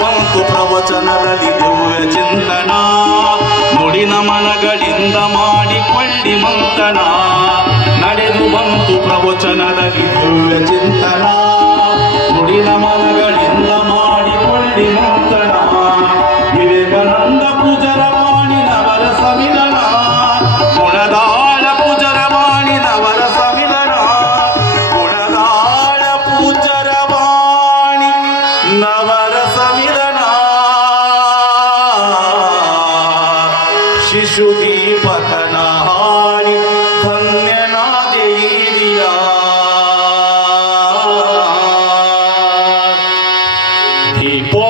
ಬಂತು ಪ್ರವಚನದಲ್ಲಿ ದಿವ್ಯ ಚಿಂತನ. ನುಡಿ ನಮನಗಳಿಂದ ಮಾಡಿಕೊಳ್ಳಿ ಮಂತನ ನಡೆದು ಬಂತು ಪ್ರವಚನದಲ್ಲಿ ದಿವ್ಯ શિશુદીપકનહારી ધન્યના દેવીરા દીપો